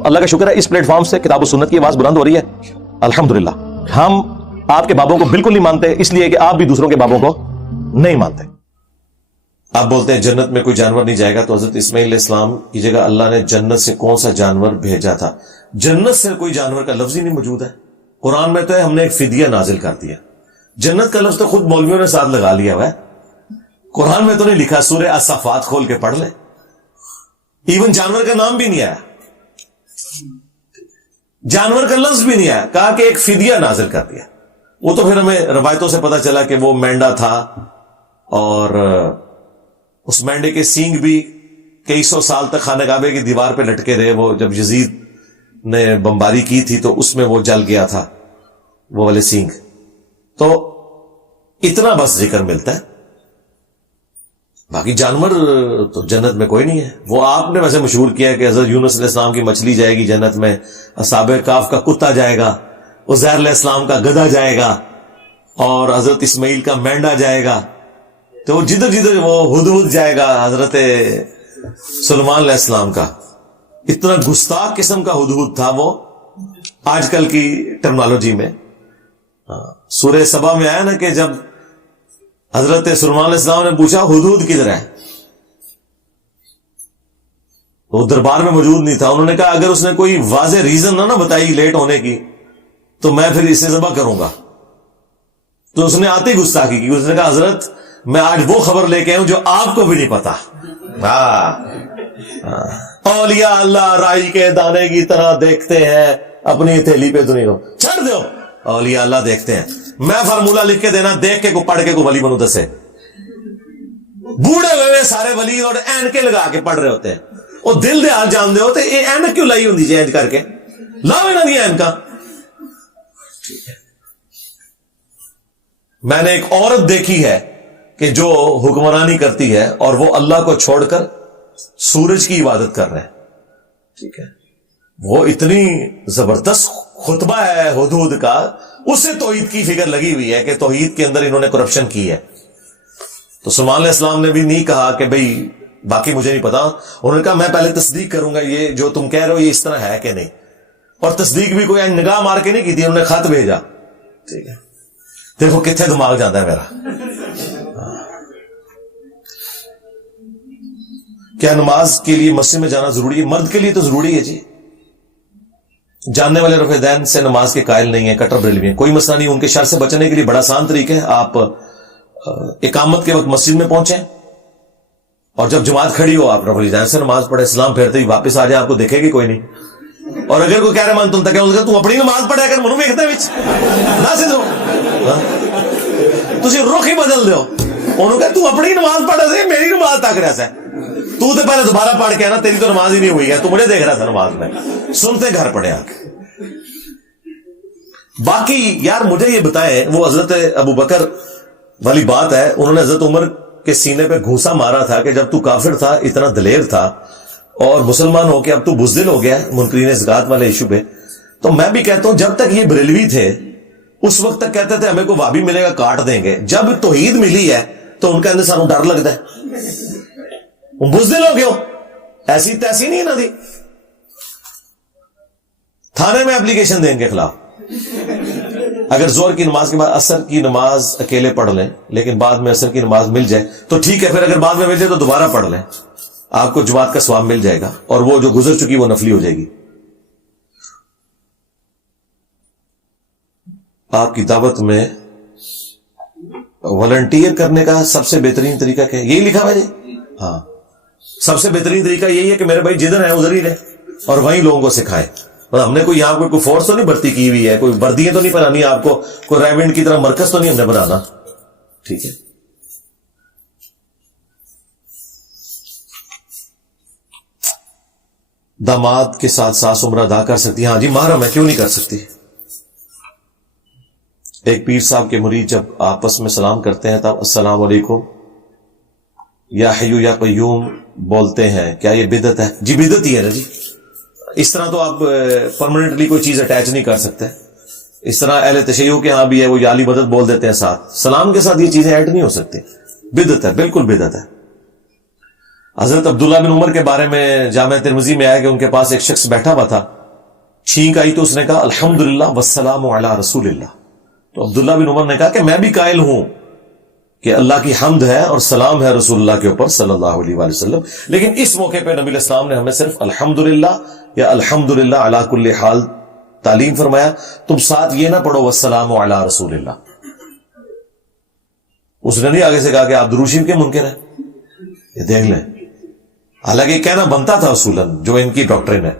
تو اللہ کا شکر ہے اس پلیٹ فارم سے کتاب و سنت کی آواز بلند ہو رہی ہے الحمدللہ. ہم آپ کے بابوں کو بالکل نہیں مانتے اس لیے کہ آپ بھی دوسروں کے بابوں کو نہیں مانتے. آپ بولتے ہیں جنت میں کوئی جانور نہیں جائے گا, تو حضرت اسماعیل علیہ السلام کی جگہ اللہ نے جنت سے کون سا جانور بھیجا تھا؟ جنت سے کوئی جانور کا لفظ ہی نہیں موجود ہے. قرآن میں تو ہے ہم نے ایک فدیہ نازل کر دیا. جنت کا لفظ تو خود مولویوں نے ساتھ لگا لیا ہوا ہے, قرآن میں تو نہیں لکھا. سورہ الصافات کھول کے پڑھ لیں, ایون جانور کا نام بھی نہیں آیا, جانور کا لفظ بھی نہیں آیا, کہا کہ ایک فدیہ نازل کر دیا. وہ تو پھر ہمیں روایتوں سے پتا چلا کہ وہ مینڈا تھا اور اس مینڈے کے سینگ بھی کئی سو سال تک خانہ کعبے کی دیوار پہ لٹکے رہے. وہ جب یزید نے بمباری کی تھی تو اس میں وہ جل گیا تھا وہ والے سینگ. تو اتنا بس ذکر ملتا ہے, باقی جانور تو جنت میں کوئی نہیں ہے. وہ آپ نے ویسے مشہور کیا کہ حضرت یونس علیہ السلام کی مچھلی جائے گی جنت میں, اصحاب کاف کا کتا جائے گا, عزیر علیہ السلام کا گدھا جائے گا, اور حضرت اسماعیل کا مینڈا جائے گا. تو جدھر جدھر وہ ہدہد جائے گا, حضرت سلیمان علیہ السلام کا اتنا گستاخ قسم کا ہدہد تھا وہ آج کل کی ٹرمنالوجی میں. سورہ سبا میں آیا نا کہ جب حضرت سلیمان علیہ السلام نے پوچھا ہدہد کدھر ہے, وہ دربار میں موجود نہیں تھا. انہوں نے کہا اگر اس نے کوئی واضح ریزن نہ بتائی لیٹ ہونے کی تو میں پھر اسے ذبح کروں گا. تو اس نے آتے ہی گستاخی کی, اس نے کہا حضرت میں آج وہ خبر لے کے آؤں جو آپ کو بھی نہیں پتا. اولیاء اللہ رائی کے دانے کی طرح دیکھتے ہیں اپنی تھیلی پہ دنیا کو, چھڑ دو. اولیاء اللہ دیکھتے ہیں, میں فارمولہ لکھ کے دینا, دیکھ کے کو پڑھ کے کو ولی بنو دسے. بوڑھے ہوئے سارے ولی اور اینکے لگا کے پڑھ رہے ہوتے ہیں, وہ دل دے حال جان دے ہوتے, یہ اینک کیوں لائی ہوندی چینج کر کے لاؤ نہ دیا اینکا. میں نے ایک عورت دیکھی ہے کہ جو حکمرانی کرتی ہے اور وہ اللہ کو چھوڑ کر سورج کی عبادت کر رہے ہیں. ٹھیک ہے, وہ اتنی زبردست خطبہ ہے ہدہد کا, اسے توحید کی فکر لگی ہوئی ہے کہ توحید کے اندر انہوں نے کرپشن کی ہے. تو سلیمان علیہ السلام نے بھی نہیں کہا کہ بھئی باقی مجھے نہیں پتا, انہوں نے کہا میں پہلے تصدیق کروں گا یہ جو تم کہہ رہے ہو یہ اس طرح ہے کہ نہیں. اور تصدیق بھی کوئی نگاہ مار کے نہیں کی تھی, انہوں نے خط بھیجا. ٹھیک ہے, دیکھو کتنے دماغ جاتا ہے میرا. کیا نماز کے لیے مسجد میں جانا ضروری ہے؟ مرد کے لیے تو ضروری ہے جی. جاننے والے رفع دین سے نماز کے قائل نہیں ہیں, کٹر بریلوی ہیں, کوئی مسئلہ نہیں. ان کے شر سے بچنے کے لیے بڑا آسان طریقہ ہے, آپ اقامت کے وقت مسجد میں پہنچیں اور جب جماعت کھڑی ہو آپ رفع دین سے نماز پڑھیں, اسلام پھیرتے ہی واپس آ جائے, آپ کو دیکھے گی کوئی نہیں. اور اگر کوئی کہہ رہے مان تم تک تو اپنی نماز پڑھے کر منو ویکھدا وچ نہ سدھرو, تسی رخ ہی بدل دیو. انہوں کہ تو اپنی نماز پڑھ رہا میری نماز تک رہا ہے, تو پہلے دوبارہ پڑھ کے نا, تیری تو نماز ہی نہیں ہوئی ہے, تو مجھے دیکھ رہا تھا نماز میں, سنتے گھر پڑے آ کے. باقی یار مجھے یہ بتائیں, وہ حضرت ابو بکر والی بات ہے, انہوں نے حضرت عمر کے سینے پہ گھونسا مارا تھا کہ جب تو کافر تھا اتنا دلیر تھا اور مسلمان ہو کے اب تو بزدل ہو گیا منکرین زکات والے ایشو پہ. تو میں بھی کہتا ہوں جب تک یہ بریلوی تھے اس وقت تک کہتے تھے ہمیں کو وابی ملے گا کاٹ دیں گے, جب توحید ملی ہے تو ان کے اندر سانو ڈر لگتا ہے. بزدل ہو گئے, ایسی تیسی نہیں نہ دی, تھانے میں اپلیکیشن دیں گے خلاف. اگر زور کی نماز کے بعد عصر کی نماز اکیلے پڑھ لیں لیکن بعد میں عصر کی نماز مل جائے تو ٹھیک ہے, پھر اگر بعد میں مل جائے تو دوبارہ پڑھ لیں, آپ کو جماعت کا ثواب مل جائے گا اور وہ جو گزر چکی وہ نفلی ہو جائے گی. آپ کی دعوت میں والنٹیئر کرنے کا سب سے بہترین طریقہ کیا ہے؟ یہی لکھا ہے جی. ہاں, سب سے بہترین طریقہ یہی ہے کہ میرے بھائی جدھر ہیں ادھر ہی رہے اور وہیں لوگوں کو سکھائیں. ہم نے کوئی یہاں کوئی فورس تو نہیں بھرتی کی ہوئی ہے, کوئی وردیاں تو نہیں پہنانی آپ کو, کوئی ریونڈ کی طرح مرکز تو نہیں ہم نے بنانا. ٹھیک ہے, داماد کے ساتھ ساس عمرہ ادا کر سکتی؟ ہاں جی محرم ہے, کیوں نہیں کر سکتی. ایک پیر صاحب کے مرید جب آپس میں سلام کرتے ہیں تب السلام علیکم یا حیو یا قیوم بولتے ہیں, کیا یہ بدعت ہے؟ جی بدعت ہی ہے نا جی. اس طرح تو آپ پرماننٹلی کوئی چیز اٹیچ نہیں کر سکتے. اس طرح اہل تشیع کے ہاں بھی ہے, وہ یا علی مدد بول دیتے ہیں ساتھ, سلام کے ساتھ یہ چیزیں ایڈ نہیں ہو سکتی. بدعت ہے, بالکل بدعت ہے. حضرت عبداللہ بن عمر کے بارے میں جامع ترمذی میں آیا کہ ان کے پاس ایک شخص بیٹھا ہوا تھا، چھینک آئی تو اس نے کہا الحمدللہ والسلام علی رسول اللہ. تو عبداللہ بن عمر نے کہا کہ میں بھی قائل ہوں کہ اللہ کی حمد ہے اور سلام ہے رسول اللہ کے اوپر صلی اللہ علیہ وآلہ وسلم، لیکن اس موقع پہ نبی علیہ السلام نے ہمیں صرف الحمدللہ یا الحمدللہ علی کل حال تعلیم فرمایا. تم ساتھ یہ نہ پڑھو والسلام علی رسول اللہ. اس نے نہیں آگے سے کہا کہ آپ درود شریف کے منکر ہیں. یہ دیکھ لیں، حالانکہ یہ کہنا بنتا تھا اصولاً جو ان کی ڈاکٹرن ہے.